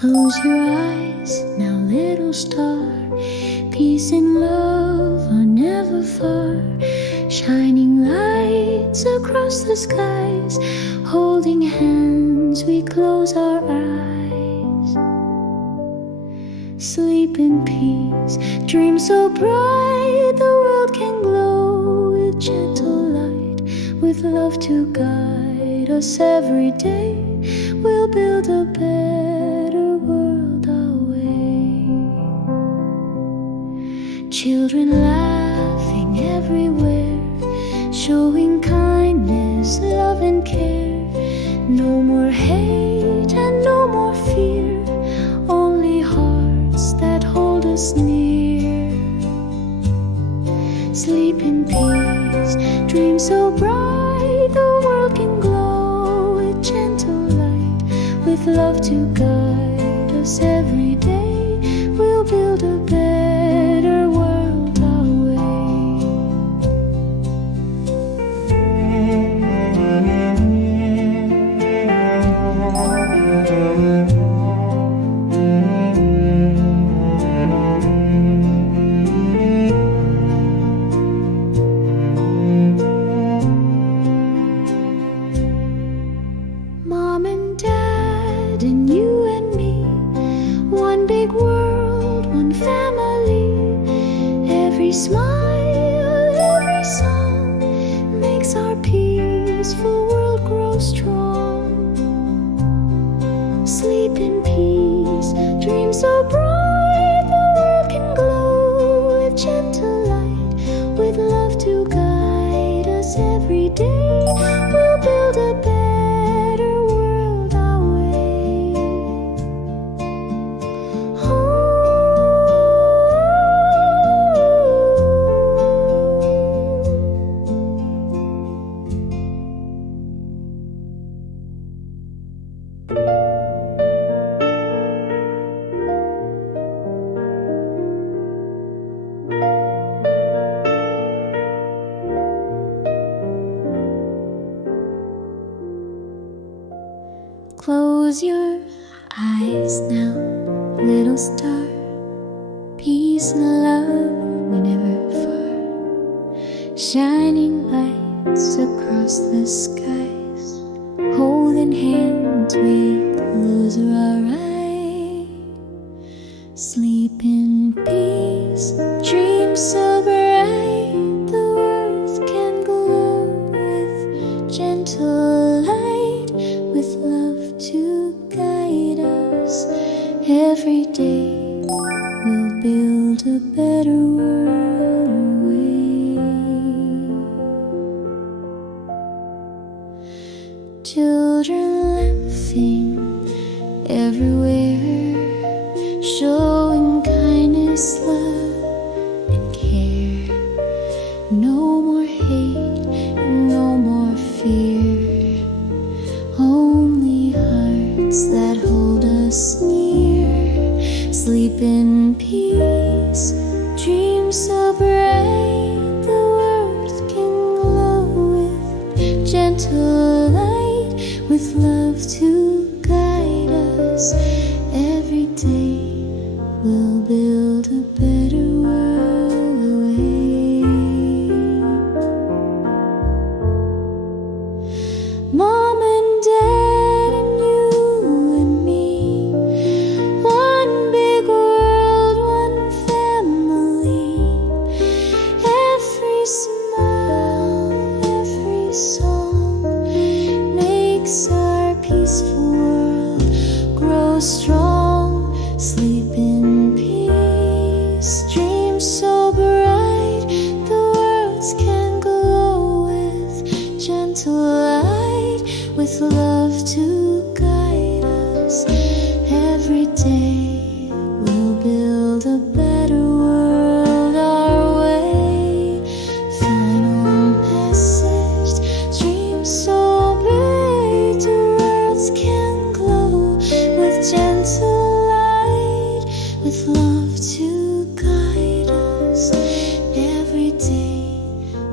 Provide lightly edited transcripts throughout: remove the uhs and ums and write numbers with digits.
Close your eyes now, little star. Peace and love are never far. Shining lights across the skies. Holding hands, we close our eyes. Sleep in peace, dream so bright. The world can glow with gentle light. With love to guide us every day, we'll build a better world our way. Children laughing everywhere, showing kindness, love and care. No more hate and no more fear, only hearts that hold us near. Sleep in peace, dream so bright. The world can glow with gentle light. With love to guide us every day, we'll build a better world our Mom and Dad and you and me, one big world, one family. Every smile, every song makes our peaceful world grow strong. Sleep in peace, dream so bright. The world can glow with gentle light. With love to guide us every day, we'll build a better world our way. Close your eyes now, little star. Peace and love are never far. Shining lights across the skies. Holding hands, we close our eyes. Sleep in peace, dream so bright. The world can glow with gentle light. With love to guide us every day, we'll build a better world away. Children laughing everywhere, showing kindness, love and care. No more hate, no more fear, only hearts that hold us near. Sleep in peace, dream so bright. The world can glow with gentle light. With love to guide us every day, we'll build a better world away. Mom and Dad and you and me, one big world, one family. Every smile, every song makes our peaceful world grow strong. Sleep in peace, dream so bright. The worlds can glow with gentle light. With love to guide us every day, we'll build a better world our way. Final message, dream so bright. The worlds can glow with gentle light. With love to guide us every day,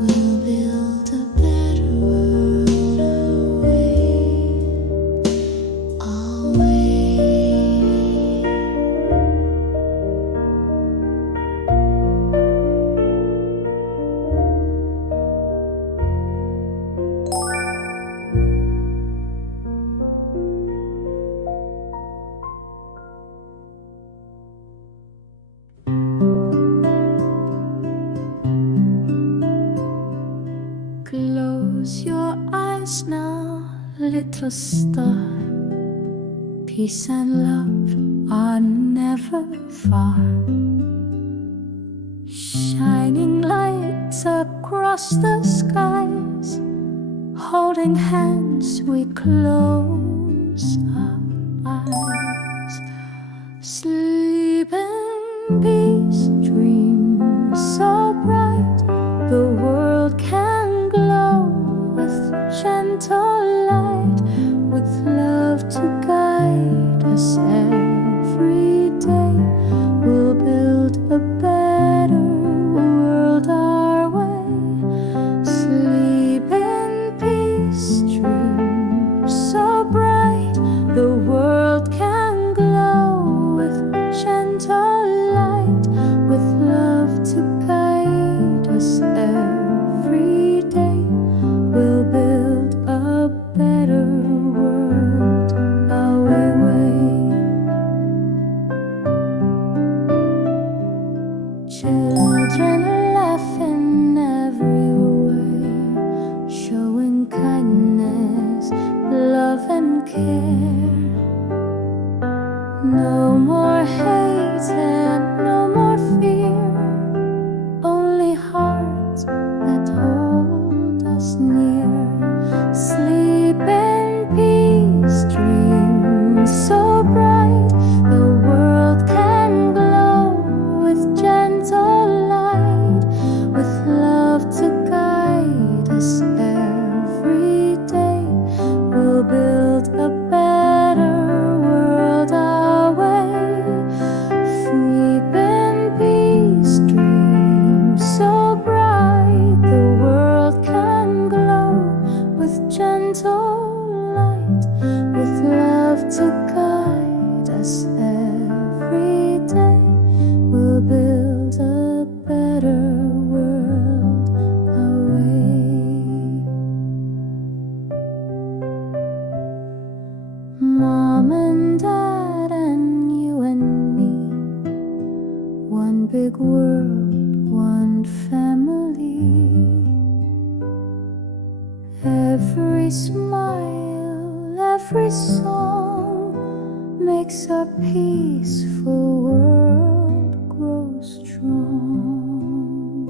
we'll build a better world our way. little star. Peace and love are never far. Shining lights across the skies, holding hands we close our eyes. Sleep in peace, dream so bright, the world can glow with gentle light, with love to guide us every day. We'll build a better world our way. Sleep in peace, dream so bright, the world can glow with gentle light, with love to guide us every day. We'll build a better world our way. Children laughing everywhere, showing kindness, love and care. No more hate and no more fear, only hearts that hold us near. Sleep in peace, dream so bright, the world can glow with gentle light, with love to guide us every day. We'll build a better world our way. Sleep in peace, dream so bright, the world can glow with gentle light, with love to guide us every day. We'll build a better world our way. Mom and Dad and you and me, one big world, one family. Every smile, every song makes our peaceful world grow strong.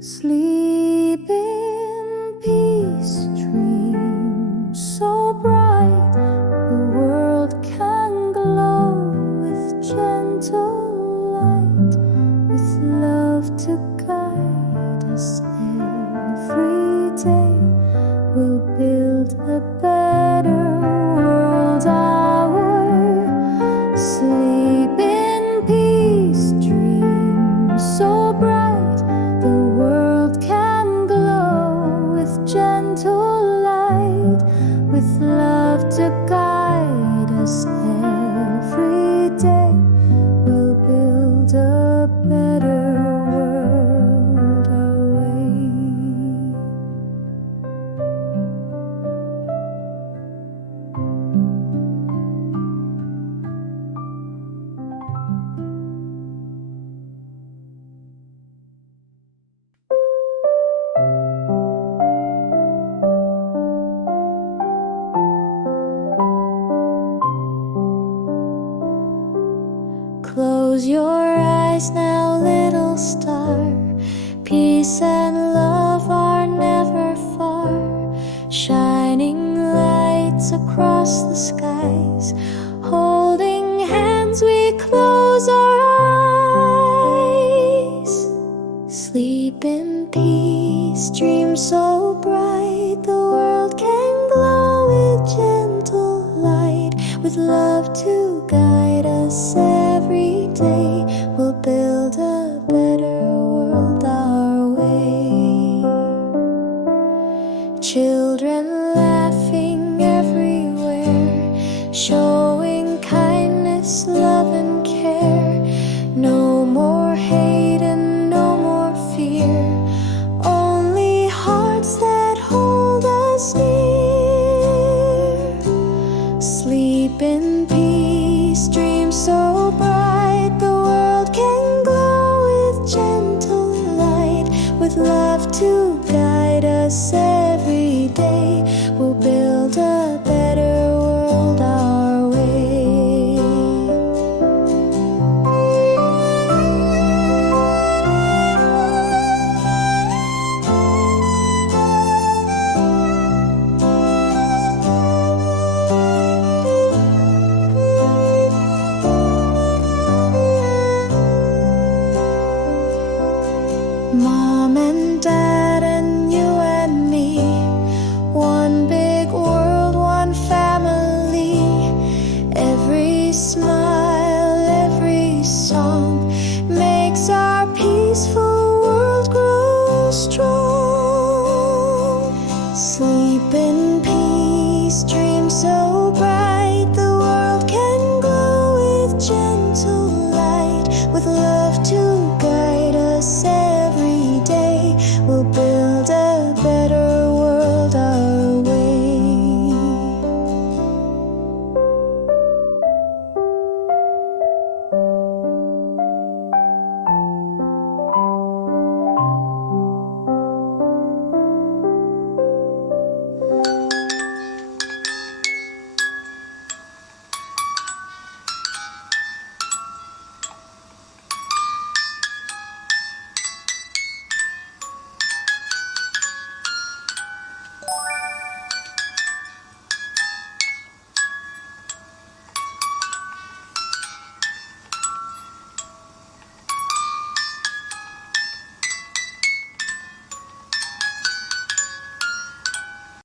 Sleep in peace, dream so bright, the world can glow with gentle light, with love to guide us every day. We'll build a better world our way. Sleep in peace, dream so bright, the world can glow with gentle light, with love to guide us every day. We'll build a better world our way. Close your eyes now, little star. Peace and love are never far. Shining lights across the skies, holding hands we close our eyes. Sleep in peace, dream so bright, the world can glow with gentle light, with love to guide us every day. We'll build a better world our way. Children laughing everywhere, showing kindness, love and care. No more hate and no more fear, only hearts that hold us near. Sleep in peace, dream so bright, the world can glow with gentle light, with love to guide us every day. We'll build build a better world our way. Mom and Dad and you and me, one big world, one family. Every smile